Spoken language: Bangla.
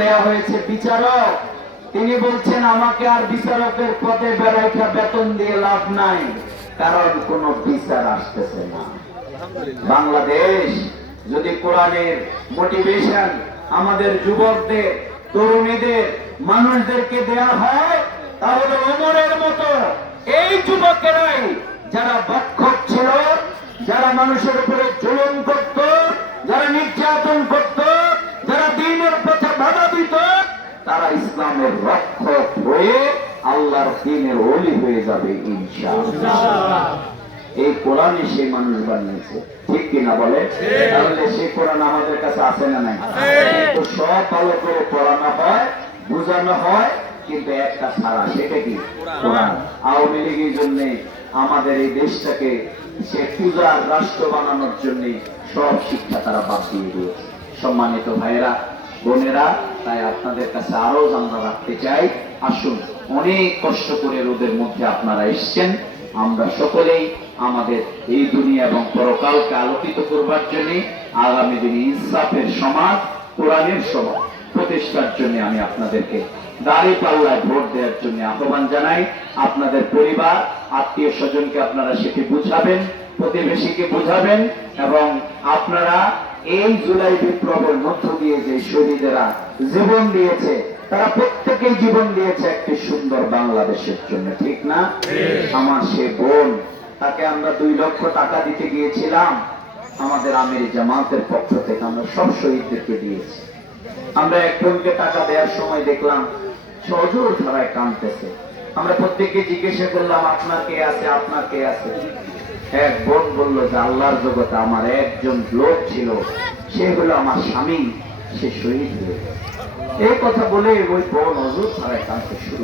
দেয়া হয়েছে। বিচারক, তিনি বলছেন, আমাকে আর বিচারকের পদে বেড়াইটা বেতন দিয়ে লাভ নাই, কারণ কোন বিচার আসতেছে না। বাংলাদেশ, যদি কোরআনের মোটিভেশন আমাদের যুবকদের, তরুণীদের, মানুষদেরকে দেয়া হয়, তাহলে ওমরের মতো এই যুবকেরাই যারা বক্ষক ছিল, যারা মানুষের উপরে জুলুম করত, যারা নির্যাতন করত যারা দিনের পথে বাধা দিত তারা ইসলামের রক্ষক হয়ে আল্লাহর দিনের ওলি হয়ে যাবে এই কোরআনে সেই মানুষ বানিয়েছে। ঠিক কিনা বলে তাহলে সেই কোরআন আমাদের কাছে আছে না নাই? কিন্তু সব ভালো করে পড়ানো হয় বোঝানো হয় কিন্তু একটা ছাড়া সেটা কি? কোরআন। আওয়ামী লীগের জন্য আমাদের এই দেশটাকে সে পূজার রাষ্ট্র বানানোর জন্য সব শিক্ষা তারা বাদ দিয়ে দিয়েছে। সম্মানিত ভাইয়েরা বোনেরা তাই আপনাদের কাছে আরও আমরা রাখতে চাই। আসুন, অনেক কষ্ট করে রোদের মধ্যে আপনারা এসছেন। আমরা সকলেই আমাদের এই দুনিয়া এবং পরকালকে আলোকিত করবার জন্য, আগামী দিনে ইনসাফের সমাজ, কোরআনের সমাজ প্রতিষ্ঠার জন্য আমি আপনাদেরকে দাড়ি পাল্লায় ভোট দেওয়ার জন্য আহ্বান জানাই। আপনাদের পরিবার, আত্মীয় স্বজনকে আপনারা সেটি বুঝাবেন, প্রতিবেশীকে বুঝাবেন এবং আপনারা এই জুলাই বিপ্লবের মধ্য দিয়ে যে শহীদেরা জীবন দিয়েছে তারা প্রত্যেকেই জীবন দিয়েছে একটি সুন্দর বাংলাদেশের জন্য ঠিক না? আমার সে বোন তাকে আমরা দুই লক্ষ টাকা দিতে গিয়েছিলাম। আমাদের আমির জামাতের পক্ষ থেকে আমরা সব শহীদদেরকে দিয়েছি। আমরা একজনকে টাকা দেওয়ার সময় দেখলাম সজোর ধারায় কাঁদতেছে। আমরা প্রত্যেককে জিজ্ঞাসা করলাম আপনার কে আছে? আপনার কে আছে? এক বোন বলল যে আল্লাহর জগতে আমার একজন লোক ছিল, সে হলো আমার স্বামী, সে শহীদ হয়ে। এই কথা বলে ওই বোন অজুর ধারায় কাঁদতে শুরু